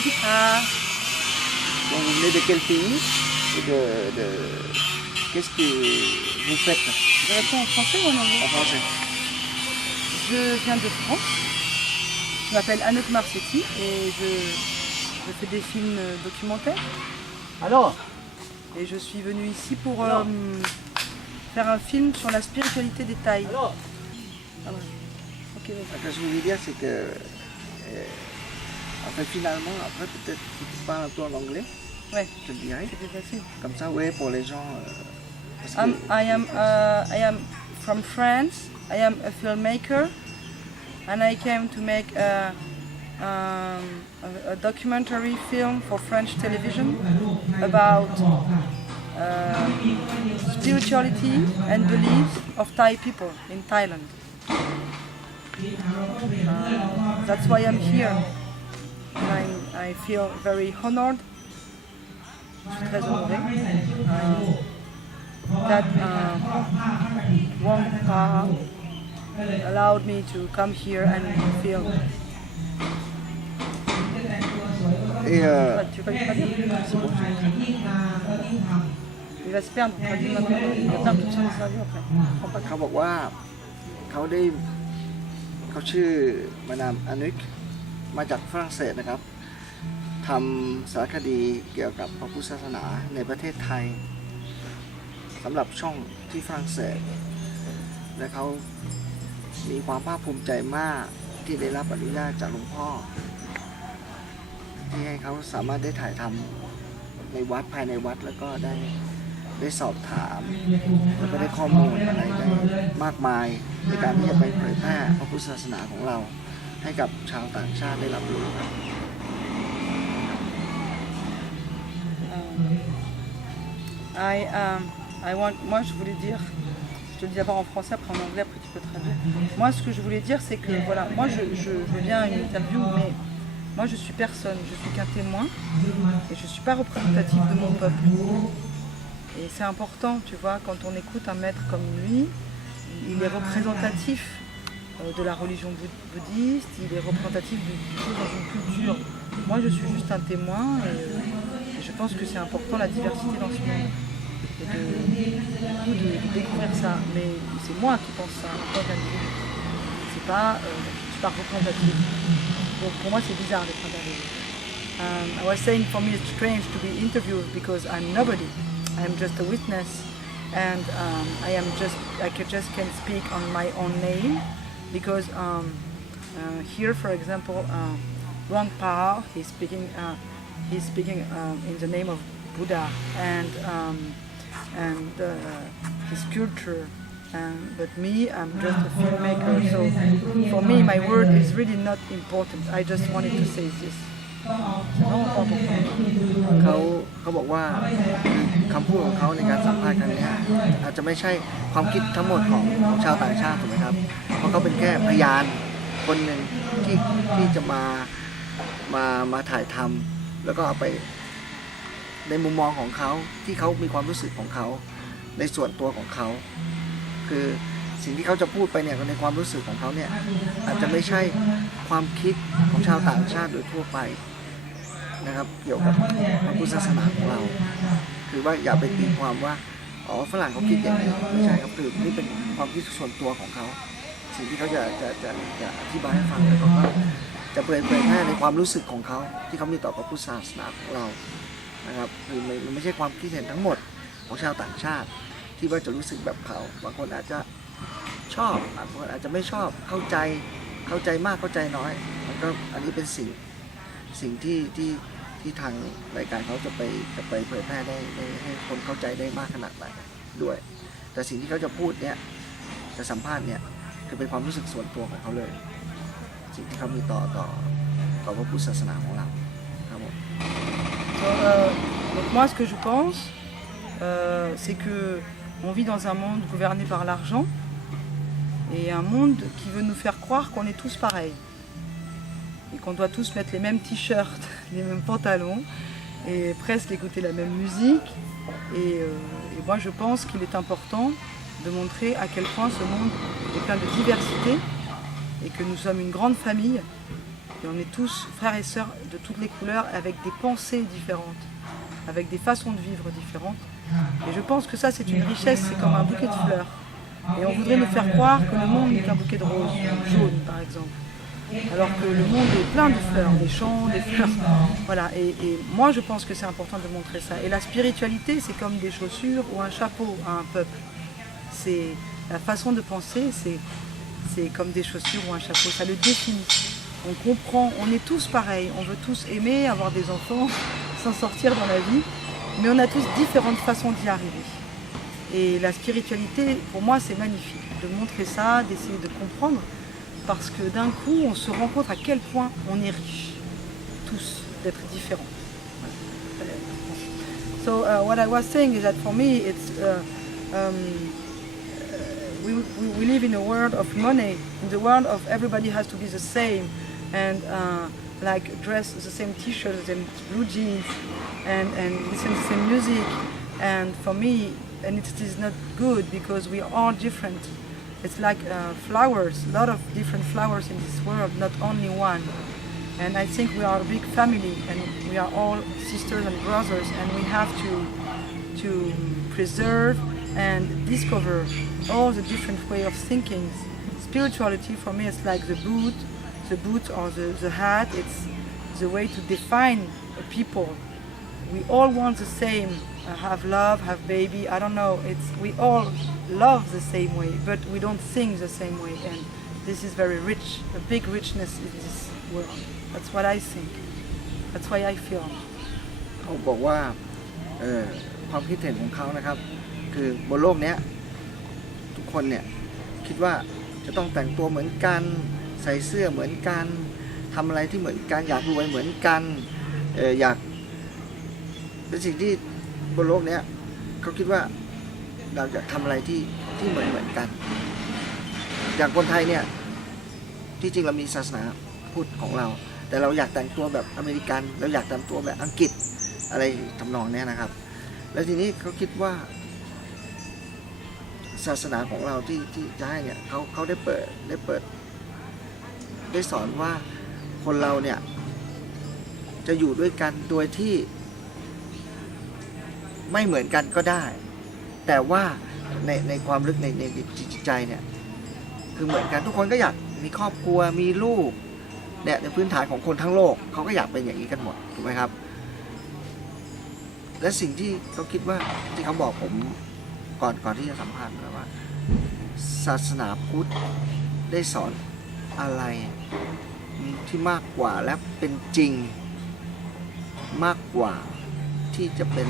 Sawadika. Donc vous venez de quel pays et qu'est-ce que vous faites Je réponds en français ou en anglais? en français? Je viens de France. Je m'appelle Anouk Marsetti et je fais des films documentaires. Alors, Et je suis venue ici pour faire un film sur la spiritualité des Thaïs. alors. Ah ouais. Ok, vas-y. Ce que je voulais dire, c'est que en fait, finalement, après peut-être que tu parles un peu en anglais, Ouais, je te le dirais. c'était facile. Comme ça, ouais, pour les gens. Parce que, I am from France. I am a filmmaker, and I came to make a documentary film for French television about spirituality and beliefs of Thai people in Thailand. That's why I'm here. I feel very honored. Je suis très honorée. That Wong Pa allowed me to come here and film. et Tu peux lui traduire? Il va se perdre, traduis maintenant. Il va perdre tout son cerveau après. Prends pas เขาบอกว่าเขาชื่อมานามอนุกมาจากฝรั่งเศสนะครับทำสารคดีเกี่ยวกับพระพุทธศาสนาในประเทศไทยสำหรับช่องที่ฝรั่งเศสและเขามีความภาคภูมิใจมากที่ได้รับอนุญาตจากหลวงพ่อที่ให้เขาสามารถได้ถ่ายทำในวัดภายในวัดแล้วก็ได้สอบถามแล้วก็ได้ข้อมูลอะไรได้มากมายในการที่จะไปเผยแพร่พระพุทธศาสนาของเราให้กับชาวต่างชาติได้รับรู้ครับ Moi je voulais dire, je te le dis d'abord en français, après en anglais, après tu peux traduire. Moi ce que je voulais dire c'est que voilà, moi je viens à une interview, mais moi je suis personne, je suis qu'un témoin et je ne suis pas représentatif de mon peuple. Et c'est important, tu vois, quand on écoute un maître comme lui, il est représentatif de la religion bouddhiste, il est représentatif de choses dans une culture. Moi je suis juste un témoin et je pense que c'est important la diversité dans ce monde. Et de découvrir ça. Mais c'est moi qui pense ça en tant qu'individu. C'est pas, je suis pas représentatif. Donc pour moi c'est bizarre d'être interviewé. I was saying for me it's strange to be interviewed because I'm nobody. I'm just a witness and I just can speak on my own name because here for example Wang Pa he's speaking in the name of Buddha and his culture. But me, I'm just a filmmaker, so for me, my word is really not important. I just wanted to say this. C'est vraiment pas important. เขาบอกว่าคำพูดของเขาในการสัมภาษณ์ครั้งนี้อาจจะไม่ใช่ความคิดทั้งหมดของชาวต่างชาติถูกไหมครับเพราะเขาเป็นแค่พยานคนหนึ่งที่จะมาถ่ายทำแล้วก็เอาไปในมุมมองของเขาที่เขามีความรู้สึกของเขาในส่วนตัวของเขาคือสิ่งที่เขาจะพูดไปเนี่ยในความรู้สึกของเขาเนี่ยอาจจะไม่ใช่ความคิดของชาวต่างชาติโดยทั่วไปนะครับเกี่ยวกับพระพุทธศาสนาของเราคือว่าอย่าไปตีความว่าอ๋อฝรั่งเขาคิดอย่างนี้ไม่ใช่ครับคือนี่เป็นความคิดส่วนตัวของเขาสิ่งที่เขาจะอธิบายให้ฟังแล้วเขาก็จะเผยแพร่ในความรู้สึกของเขาที่เขามีต่อพระพุทธศาสนาของเรานะครับคือมันไม่ใช่ความคิดเห็นทั้งหมดของชาวต่างชาติที่ว่าจะรู้สึกแบบเขาบางคนอาจจะชอบบางคนอาจจะไม่ชอบเข้าใจมากเข้าใจน้อยมันก็อันนี้เป็นสิ่งที่ทางรายการเขาจะไปเผยแพร่ได้ให้คนเข้าใจได้มากขนาดไหนด้วยแต่สิ่งที่เขาจะพูดเนี่ยจะสัมภาษณ์เนี่ยคือเป็นความรู้สึกส่วนตัวของเขาเลยสิ่งที่เขามีต่อพระพุทธศาสนาของเราครับผม Donc moi ce que je pense c'est que on vit dans un monde gouverné par l'argent et un monde qui veut nous faire croire qu'on est tous pareils et qu'on doit tous mettre les mêmes t-shirts, les mêmes pantalons et presque écouter la même musique et moi je pense qu'il est important de montrer à quel point ce monde est plein de diversité et que nous sommes une grande famille Et on est tous frères et sœurs de toutes les couleurs avec des pensées différentes, avec des façons de vivre différentes. Et je pense que ça c'est une richesse, c'est comme un bouquet de fleurs. Et on voudrait nous faire croire que le monde n'est qu'un bouquet de roses, jaune par exemple. Alors que le monde est plein de fleurs, des champs, des fleurs. Voilà, et moi je pense que c'est important de montrer ça. Et la spiritualité c'est comme des chaussures ou un chapeau à un peuple. C'est la façon de penser, c'est comme des chaussures ou un chapeau, ça le définit. On comprend, on est tous pareils, on veut tous aimer, avoir des enfants, s'en sortir dans la vie, mais on a tous différentes façons d'y arriver. Et la spiritualité, pour moi, c'est magnifique, de montrer ça, d'essayer de comprendre, parce que d'un coup, on se rend compte à quel point on est riche, tous, d'être différents. Voilà. So what I was saying is that for me, it's we live in a world of money, in the world of everybody has to be the same, and like dress the same t-shirt, the same blue jeans, and listen to the same music. And for me, and it is not good because we are different. It's like flowers, a lot of different flowers in this world, not only one. And I think we are a big family, and we are all sisters and brothers, and we have to preserve and discover all the different way of thinking. Spirituality for me is like the boot or the hat. It's the way to define a people. We all want the same, have love, have baby, I don't know. We all love the same way, but we don't think the same way. And this is very rich, a big richness in this world. That's what I think. That's why I feel. เขาบอกว่าความคิดเห็นของเขานะครับคือบนโลกเนี้ยทุกคนเนี่ยคิดว่าจะต้องแต่งตัวเหมือนกันใส่เสื้อเหมือนกันทำอะไรที่เหมือนกันอยากรวยเหมือนกันอยากเป็นสิ่งที่บนโลกเนี้ยเขาคิดว่าเราจะทำอะไรที่เหมือนกันอย่างคนไทยเนี่ยที่จริงเรามีศาสนาพุทธของเราแต่เราอยากแต่งตัวแบบอเมริกันเราอยากแต่งตัวแบบอังกฤษอะไรทำนองนี้นะครับแล้วทีนี้เขาคิดว่าศาสนาของเราที่จะให้เนี่ยเขาได้เปิดได้สอนว่าคนเราเนี่ยจะอยู่ด้วยกันโดยที่ไม่เหมือนกันก็ได้แต่ว่าในความลึกในจิตใจเนี่ยคือเหมือนกันทุกคนก็อยากมีครอบครัวมีลูกเนี่ยในพื้นฐานของคนทั้งโลกเขาก็อยากเป็นอย่างนี้กันหมดถูกไหมครับและสิ่งที่เขาคิดว่าที่เขาบอกผมก่อนที่จะสัมภาษณ์ว่าศาสนาพุทธได้สอนอะไรที่มากกว่าและเป็นจริงมากกว่าที่จะเป็น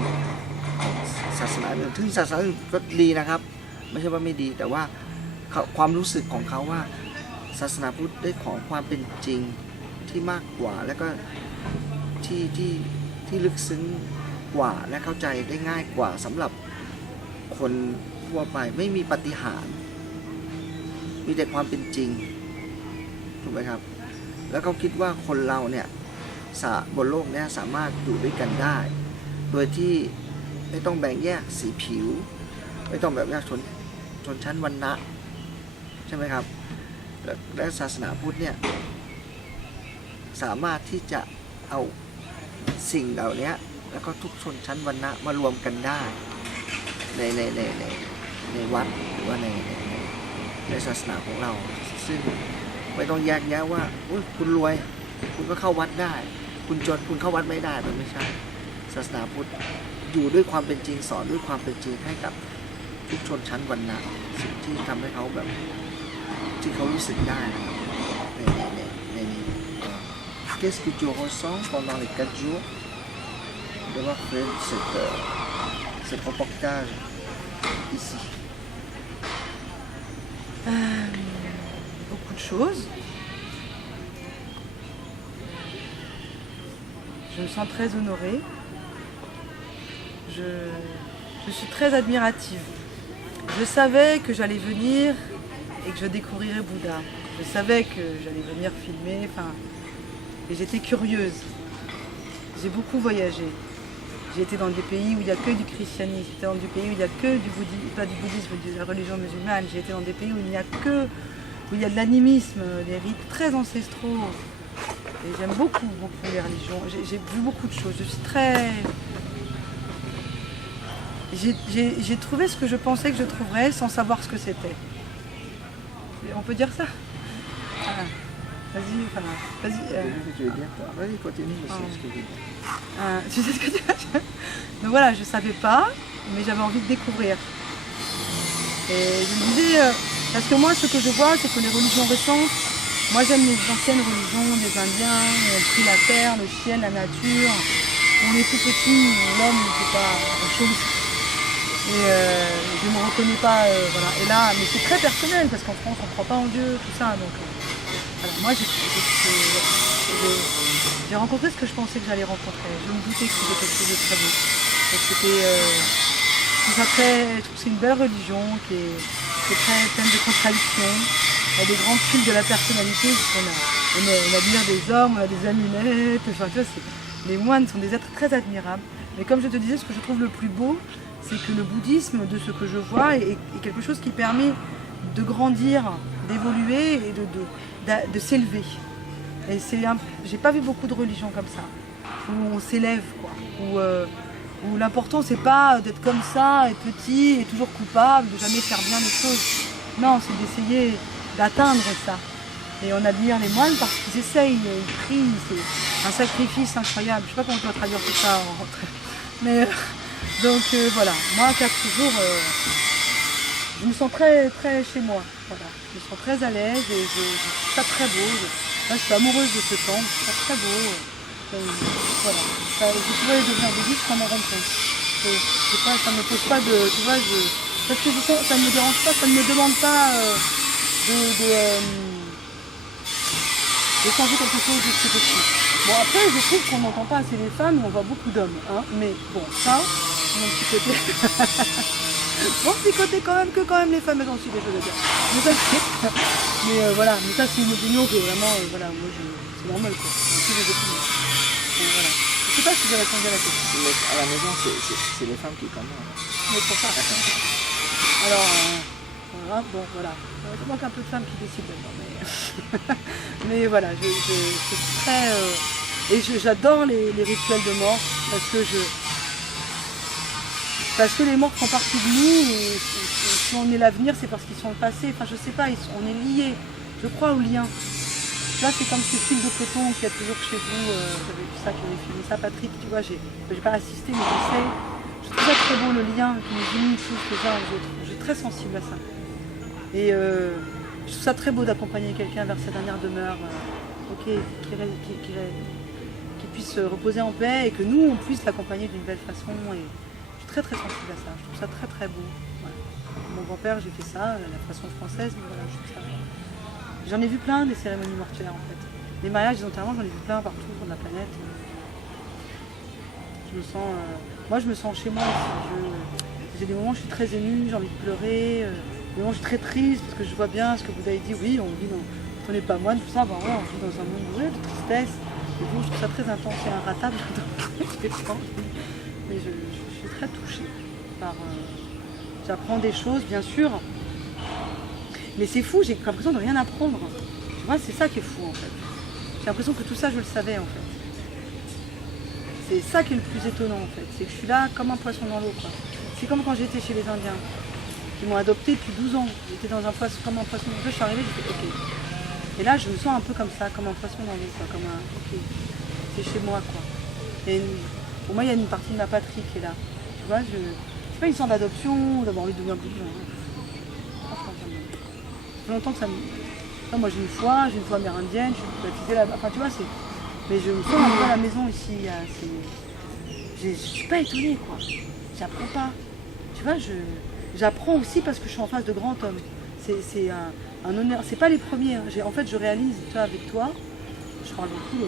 ศาสนาอื่นซึ่งศาสนาอื่นก็ดีนะครับไม่ใช่ว่าไม่ดีแต่ว่าความรู้สึกของเขาว่าศาสนาพุทธได้ของความเป็นจริงที่มากกว่าและก็ที่ลึกซึ้งกว่าและเข้าใจได้ง่ายกว่าสำหรับคนทั่วไปไม่มีปาฏิหาริย์มีแต่ความเป็นจริงถูกไหมครับแล้วเขาคิดว่าคนเราเนี่ยบนโลกนี้สามารถอยู่ด้วยกันได้โดยที่ไม่ต้องแบ่งแยกสีผิวไม่ต้องแบบแยกชนชั้นวรรณะใช่ไหมครับและศาสนาพุทธเนี่ยสามารถที่จะเอาสิ่งเหล่านี้แล้วก็ทุกชนชั้นวรรณะมารวมกันได้ในวัดหรือว่าในศาสนาของเราซึ่งไม่ต้องแยกแยะว่าคุณรวยคุณก็เข้าวัดได้คุณจนคุณเข้าวัดไม่ได้มันไม่ใช่ศาสนาพุทธอยู่ด้วยความเป็นจริงสอนด้วยความเป็นจริงให้กับทุกชนชั้นวรรณะสิ่งที่ทำให้เขาแบบที่เขารู้สึกได้ในนี้ Qu'est-ce que tu ressens pendant les 4 jours d'avoir fait cet reportage ici? Beaucoup de choses. Je me sens très honorée. Je suis très admirative. Je savais que j'allais venir et que je découvrirais Bouddha. Je savais que j'allais venir filmer, et j'étais curieuse. J'ai beaucoup voyagé. J'ai été dans des pays où il n'y a que du christianisme, j'étais dans des pays où il n'y a que du bouddhisme, pas du bouddhisme, de la religion musulmane. J'ai été dans des pays où il y a de l'animisme, des rites très ancestraux. Et j'aime beaucoup, beaucoup les religions. J'ai vu beaucoup de choses. Je suis très... J'ai trouvé ce que je pensais que je trouverais sans savoir ce que c'était. On peut dire ça? Ah, vas-y, enfin, vas-y. Vas-y, continue, monsieur, ce que tu dis. Tu sais ce que tu veux dire? Donc voilà, je ne savais pas, mais j'avais envie de découvrir. Et je me disais, parce que moi, ce que je vois, c'est que les religions récentes, moi j'aime les anciennes religions des Indiens, où on prie la terre, le ciel, la nature, où on est tout petit, où l'homme ne fait pas grand-chose. Et je ne me reconnais pas, voilà. Et là, mais c'est très personnel, parce qu'en France, on ne croit pas en Dieu, tout ça. Donc, alors moi, j'ai rencontré ce que je pensais que j'allais rencontrer. Je me doutais que c'était quelque chose de très beau. Donc c'était, je trouve que c'est une belle religion qui est très pleine de contradictions. Il y a des grands fils de la personnalité. On admire des hommes, on a des amulettes. Enfin, tu vois, les moines sont des êtres très admirables. Mais comme je te disais, ce que je trouve le plus beau, c'est que le bouddhisme, de ce que je vois, est quelque chose qui permet de grandir, d'évoluer et de s'élever. Et j'ai pas vu beaucoup de religions comme ça, où on s'élève, quoi. Où l'important c'est pas d'être comme ça, être petit et toujours coupable, de jamais faire bien les choses. Non, c'est d'essayer d'atteindre ça. Et on admire les moines parce qu'ils essayent, ils prient, c'est un sacrifice incroyable. Je sais pas comment on peut traduire tout ça en rentrée. Mais donc voilà, moi 4 jours, je me sens très, très chez moi. Voilà. Je me sens très à l'aise et je trouve ça très beau. Moi, je suis amoureuse de ce temps, je trouve ça très beau. Voilà. Je pourrais devenir bouddhiste sans m'en rendre compte. Ça ne me pose pas de. Tu vois, parce que ça ne me dérange pas, ça ne me demande pas de changer quelque chose de ce que je suis. Bon, après, je trouve qu'on n'entend pas assez les femmes, mais on voit beaucoup d'hommes. Hein. Mais bon, ça, mon petit côté. Mon petit côté quand même les femmes elles ont aussi des choses à dire. Mais ça, voilà, mais ça c'est une opinion que vraiment, voilà, moi c'est normal quoi. Aussi des opinions. Donc, voilà. Je sais pas si j'ai répondu à la question. Mais à la maison, c'est les femmes qui commandent. Mais pour ça. Alors, voilà, bon voilà. Il manque un peu de femmes qui décident maintenant. Mais voilà, je suis très. Et j'adore les rituels de mort parce que les morts font partie de nous et si on est l'avenir, c'est parce qu'ils sont le passé. Enfin, je sais pas, on est liés. Je crois au lien. Là, c'est comme ces fils de coton qu'il y a toujours chez vous. J'avais vu ça qui avait filmé ça, Patrick. Tu vois, j'ai pas assisté, mais je sais. Je trouve ça très beau, le lien qui nous unit tous les uns aux autres. Je suis très sensible à ça. Et je trouve ça très beau d'accompagner quelqu'un vers sa dernière demeure. Qui puisse se reposer en paix et que nous, on puisse l'accompagner d'une belle façon. Et je suis très très sensible à ça. Je trouve ça très très beau. Voilà. Mon grand-père, j'ai fait ça, la façon française, mais voilà, je trouve ça. J'en ai vu plein des cérémonies mortuaires en fait. Les mariages, les enterrements, j'en ai vu plein partout sur la planète. Moi je me sens chez moi aussi. J'ai des moments où je suis très émue, j'ai envie de pleurer, des moments où je suis très triste parce que je vois bien ce que vous avez dit, oui, on vit quand on n'est pas moine, tout ça, ben voilà, on vit dans un monde de tristesse. Et donc, je trouve ça très intense et inratable. Mais je suis très touchée par. J'apprends des choses, bien sûr. Mais c'est fou, j'ai l'impression de rien apprendre. Tu vois, c'est ça qui est fou en fait. J'ai l'impression que tout ça, je le savais en fait. C'est ça qui est le plus étonnant en fait. C'est que je suis là comme un poisson dans l'eau. C'est comme quand j'étais chez les Indiens, qui m'ont adopté depuis 12 ans. J'étais dans un poisson, comme un poisson dans l'eau. Je suis arrivée, j'ai fait OK. Et là, je me sens un peu comme ça, comme un poisson dans l'eau, quoi, comme un. Ok, c'est chez moi, quoi. Et pour moi, il y a une partie de ma patrie qui est là. Tu vois, c'est pas une sorte d'adoption, d'avoir envie de devenir plus. Ça fait longtemps que ça me. Enfin, moi, j'ai une foi amérindienne, je suis baptisée là-bas. Enfin, tu vois, c'est. Mais je me sens un peu à la maison ici. Je suis pas étonnée, quoi. J'apprends pas. Tu vois, j'apprends aussi parce que je suis en face de grands hommes. C'est un honneur. C'est pas les premiers. Hein. En fait, je réalise, toi, avec toi, je parle beaucoup,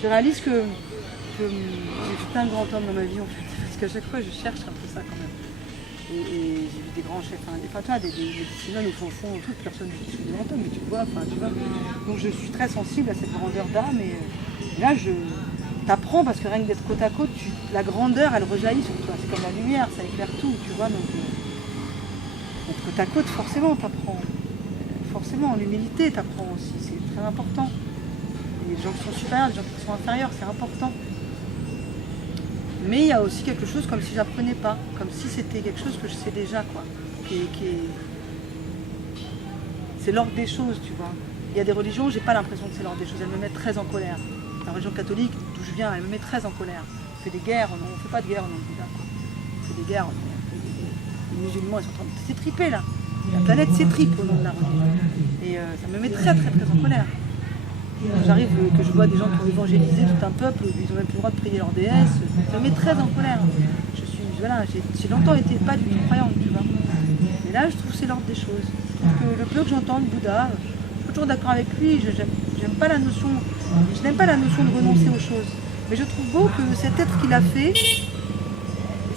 je réalise que j'ai vu plein de grands hommes dans ma vie, en fait. Parce qu'à chaque fois, je cherche un peu ça quand même. Et j'ai vu des grands chefs, enfin, tu vois, des décisions au fond, toute personne ne suis des grands hommes, mais tu vois, enfin, tu vois. Donc, je suis très sensible à cette grandeur d'âme. Et là, t'apprends parce que rien que d'être côte à côte, la grandeur, elle rejaillit sur toi. C'est comme la lumière, ça éclaire tout, tu vois. Donc, côte à côte, forcément, t'apprends. Forcément, l'humilité, t'apprends aussi, c'est très important. des gens qui sont supérieurs, des gens qui sont inférieurs, c'est important. Mais il y a aussi quelque chose comme si j'apprenais pas, comme si c'était quelque chose que je sais déjà, quoi. C'est l'ordre des choses, tu vois. Il y a des religions, j'ai pas l'impression que c'est l'ordre des choses, elles me mettent très en colère. La religion catholique, d'où je viens, elle me met très en colère. On fait des guerres, non, on fait pas de guerre, non, quoi. On fait des guerres, les musulmans, ils sont en train de s'étriper là. La planète s'étripe au nom de la religion. Et ça me met très en colère. J'arrive, que je vois des gens qui ont évangélisé tout un peuple, ils ont même plus le droit de prier leur déesse, ça me met très en colère. J'ai longtemps été pas du tout croyante, tu vois. Mais là, je trouve que c'est l'ordre des choses. Je trouve que le peu que j'entends de Bouddha, je suis toujours d'accord avec lui, je n'aime pas la notion de renoncer aux choses. Mais je trouve beau que cet être qu'il a fait,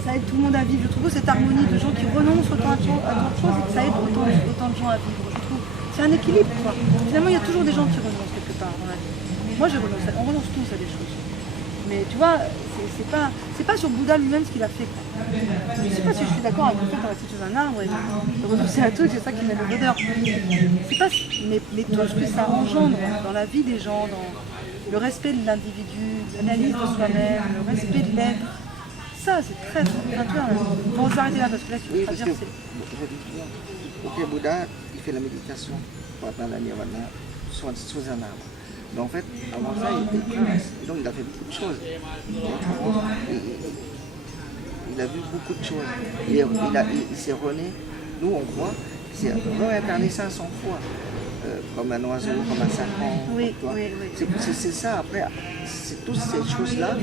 ça aide tout le monde à vivre. Je trouve beau cette harmonie de gens qui renoncent autant à d'autres choses et que ça aide autant de gens à vivre. Je trouve c'est un équilibre, quoi. Finalement, il y a toujours des gens qui renoncent quelque part dans la vie. Moi, on renonce tous à des choses. Mais tu vois, c'est pas sur Bouddha lui-même ce qu'il a fait. Je ne sais pas si je suis d'accord avec le fait de rester sous un arbre et de renoncer à tout, c'est ça qui met le bonheur. C'est pas, mais tout ce que ça engendre dans la vie des gens, dans le respect de l'individu, l'analyse de soi-même, le respect de l'être, ça c'est très très. On va s'arrêter là parce que là, tu vas dire c'est. Ok, Bouddha, il fait la méditation pendant la nirvana sous un arbre. Mais en fait, avant ça, il était prince. Et donc, il a fait beaucoup de choses. Il a vu beaucoup de choses. Il s'est rené. Nous, on croit qu'il s'est réincarné 500 fois. Comme un oiseau, comme un serpent. Oui, comme toi. Oui. C'est ça, après, c'est toutes ces choses-là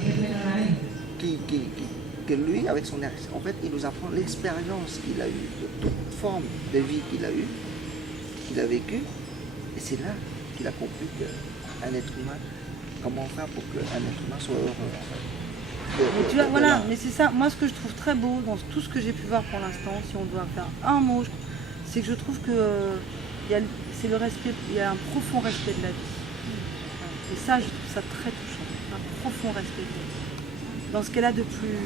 que lui, avec son action, en fait, il nous apprend l'expérience qu'il a eue, de toute forme de vie qu'il a eue, qu'il a vécue. Et c'est là qu'il a compris qu'un être humain, comment faire pour qu'un être humain soit heureux. Mais tu vois, voilà, mais c'est ça, moi ce que je trouve très beau dans tout ce que j'ai pu voir pour l'instant, si on doit faire un mot, c'est que je trouve que c'est le respect, il y a un profond respect de la vie. Et ça, je trouve ça très touchant, un profond respect de la vie. Dans ce qu'elle a de plus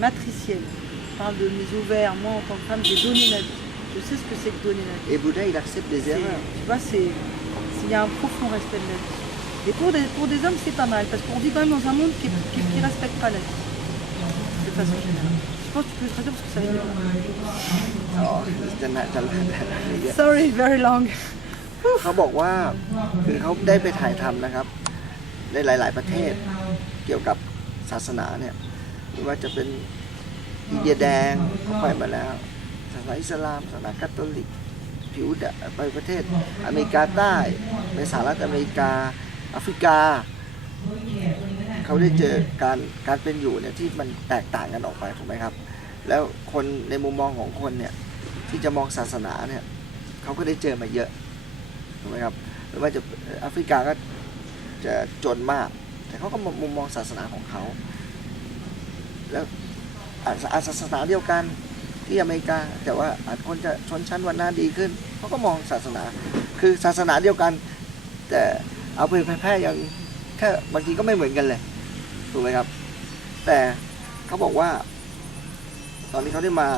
matriciel. Je parle de mes ovaires, moi en tant que femme, j'ai donné la vie. Je sais ce que c'est que donner la vie. Et Bouddha, il accepte les erreurs. Tu vois, il y a un profond respect de la vie. Et pour des hommes, c'est pas mal, parce qu'on vit quand même dans un monde qui ne respecte pas la vie, de façon générale. Je pense que tu peux le traduire parce que ça vient de là. Sorry, very long. เขาบอกว่าคือเขาได้ไปถ่ายทำนะครับในหลาย ๆ ประเทศเกี่ยวกับศาสนาเนี่ยไม่ว่าจะเป็นอินเดียแดงเขาไปมาแล้วศาสนาอิสลามศาสนาคาทอลิกผิวดำไปประเทศอเมริกาใต้ในสหรัฐอเมริกาแอฟริกาเขาได้เจอการเป็นอยู่เนี่ยที่มันแตกต่างกันออกไปถูกไหมครับแล้วคนในมุมมองของคนเนี่ยที่จะมองศาสนาเนี่ยเขาก็ได้เจอมาเยอะถูกไหมครับไม่ว่าจะแอฟริกาก็จะจนมากแต่เขาก็มุมมองศาสนาของเขาแล้วศาสนาเดียวกันที่อเมริกาแต่ว่าอาจคนจะชนชั้นวรรณะดีขึ้นเขาก็มองศาสนาคือศาสนาเดียวกันแต่เอาไปแพร่ยังแค่บางทีก็ไม่เหมือนกันเลยถูกไหมครับแต่เขาบอกว่าตอนนี้เขาได้มา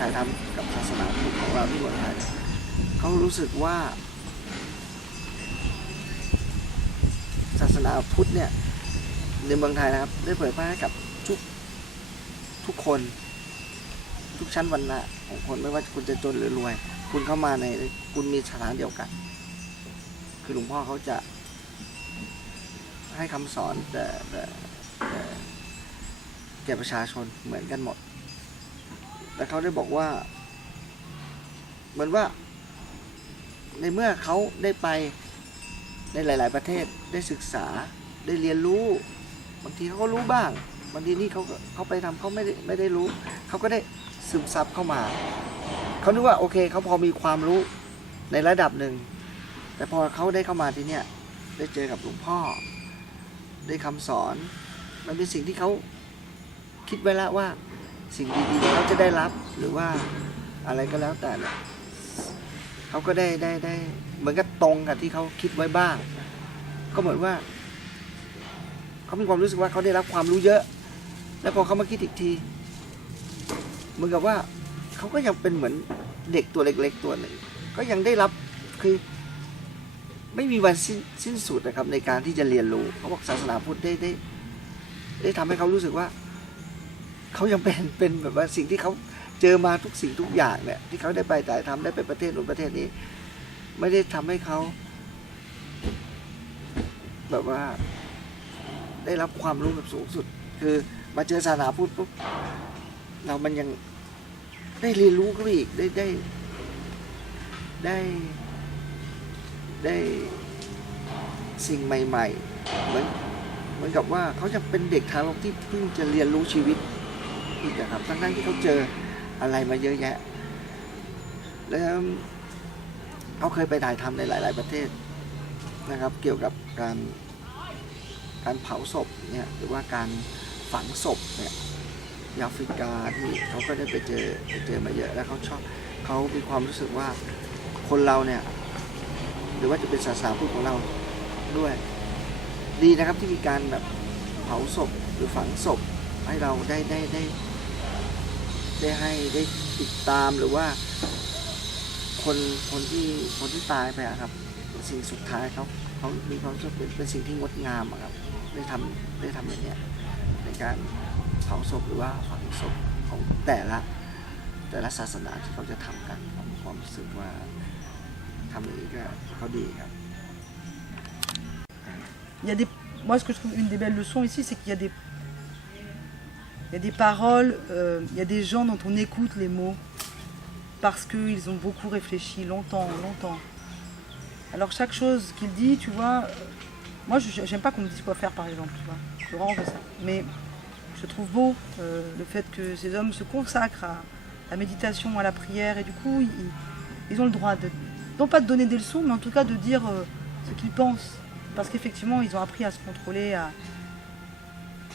ถ่ายทำกับศาสนาพุทธของเราที่เมืองไทยเขารู้สึกว่าศาสนาพุทธเนี่ยในเมืองไทยนะครับได้เผยแพร่ให้กับทุกคนทุกชั้นวรรณะของคนไม่ว่าคุณจะจนหรือรวยคุณเข้ามาในคุณมีสถานเดียวกันคือหลวงพ่อเขาจะให้คำสอนแต่แก่ประชาชนเหมือนกันหมดแต่เขาได้บอกว่าเหมือนว่าในเมื่อเขาได้ไปในหลายๆประเทศได้ศึกษาได้เรียนรู้บางทีเขาก็รู้บ้างบางทีนี่เขาไปทำเขาไม่ได้รู้เขาก็ได้ซึมซับเข้ามาเขานึกว่าโอเคเขาพอมีความรู้ในระดับหนึ่งแต่พอเขาได้เข้ามาที่เนี่ยได้เจอกับหลวงพ่อได้คำสอนมันเป็นสิ่งที่เขาคิดไว้แล้วว่าสิ่งดีๆเขาจะได้รับหรือว่าอะไรก็แล้วแต่เนี่ยเขาก็ได้เหมือนกับตรงกับที่เขาคิดไว้บ้างก็เหมือนว่าเขามีความรู้สึกว่าเขาได้รับความรู้เยอะแล้วพอเขามาคิดอีกทีเหมือนกับว่าเขาก็ยังเป็นเหมือนเด็กตัวเล็กๆตัวหนึ่งก็ยังได้รับคือ ไม่มีวันสิ้นสุดนะครับในการที่จะเรียนรู้เขาบอกศาสนาพุทธได้ทำให้เขารู้สึกว่าเขายังเป็นแบบว่าสิ่งที่เขาเจอมาทุกสิ่งทุกอย่างเนี่ยที่เขาได้ไปถ่ายทำได้ไปประเทศนู้นประเทศนี้ไม่ได้ทำให้เขาแบบว่าได้รับความรู้แบบสูงสุดคือมาเจอศาสนาพุทธปุ๊บเรามันยังได้เรียนรู้ก็อีกได้สิ่งใหม่ๆเหมือนกับว่าเขาจะเป็นเด็กทารกที่เพิ่งจะเรียนรู้ชีวิตอีกนะครับทั้งที่เขาเจออะไรมาเยอะแยะแล้วเขาเคยไปถ่ายทำในหลายๆประเทศนะครับเกี่ยวกับการเผาศพเนี่ยหรือว่าการฝังศพเนี่ยแอฟริกาที่เขาก็ได้ไปเจอมาเยอะแล้วเขามีความรู้สึกว่าคนเราเนี่ยหรือว่าจะเป็นศาสนาพุทธของเราด้วยดีนะครับที่มีการแบบเผาศพหรือฝังศพให้เราได้ติดตามหรือว่าคนที่ตายไปครับสิ่งสุดท้ายเขามีความรู้สึกเป็นสิ่งที่งดงามครับได้ทำอย่างเนี้ยในการเผาศพหรือว่าฝังศพของแต่ละศาสนาที่เขาจะทำกันผมมีความรู้สึกว่าทำอย่างนี้ก็เขาดีครับ Moi, ce que je trouve une des belles leçons ici, c'est qu'il y a des paroles, il y a des gens dont on écoute les mots parce qu'ils ont beaucoup réfléchi, longtemps. Alors chaque chose qu'il dit, tu vois, moi j'aime pas qu'on me dise quoi faire par exemple, tu vois, je range ça. Mais je trouve beau le fait que ces hommes se consacrent à la méditation, à la prière, et du coup ils ont le droit non pas de donner des leçons, mais en tout cas de dire ce qu'ils pensent. Parce qu'effectivement, ils ont appris à se contrôler,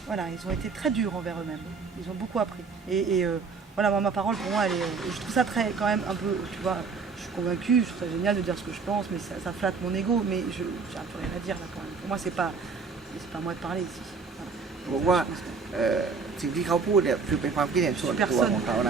voilà, ils ont été très durs envers eux-mêmes. Ils ont beaucoup appris. Et voilà, moi, ma parole, pour moi, je trouve ça très, quand même, un peu, tu vois, je suis convaincue, je trouve ça génial de dire ce que je pense, mais ça flatte mon ego, mais j'ai un peu rien à dire, là, quand même. Pour moi, c'est pas à moi de parler ici. Voilà. ผมว่าสิ่งที่เขาพูดเนี่ยคือเป็นความคิดเห็นส่วนตัวของเขานะ